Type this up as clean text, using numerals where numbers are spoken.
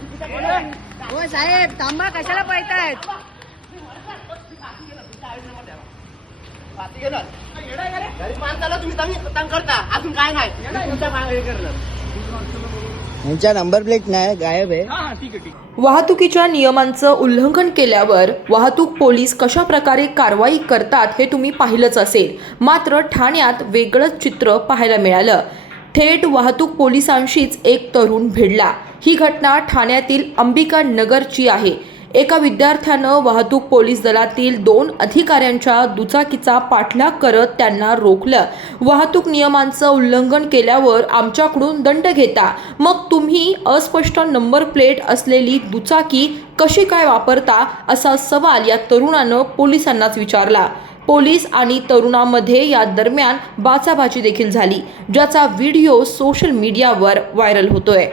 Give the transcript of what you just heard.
हो साहेब थांबा, कशाला पळतायत? यांच्या नंबर प्लेट नाही, गायब आहे. वाहतुकीच्या नियमांचं उल्लंघन केल्यावर वाहतूक पोलीस कशा प्रकारे कारवाई करतात हे तुम्ही पाहिलंच असेल. मात्र ठाण्यात वेगळंच चित्र पाहायला मिळालं. थेट वाहतूक पोलिसांशीच एक तरुण भिडला. ही घटना ठाण्यातील अंबिका नगरची आहे. एका विद्यार्थ्यानं वाहतूक पोलीस दलातील 2 अधिकाऱ्यांच्या दुचाकीचा पाठलाग करत त्यांना रोखलं. वाहतूक नियमांचं उल्लंघन केल्यावर आमच्याकडून दंड घेता, मग तुम्ही अस्पष्ट नंबर प्लेट असलेली दुचाकी कशी काय वापरता, असा सवाल या तरुणानं पोलिसांनाच विचारला. पोलीस आणि तरुणामध्ये या दरम्यान बाचाबाची देखील झाली, ज्याचा व्हिडिओ सोशल मीडियावर व्हायरल होतोय.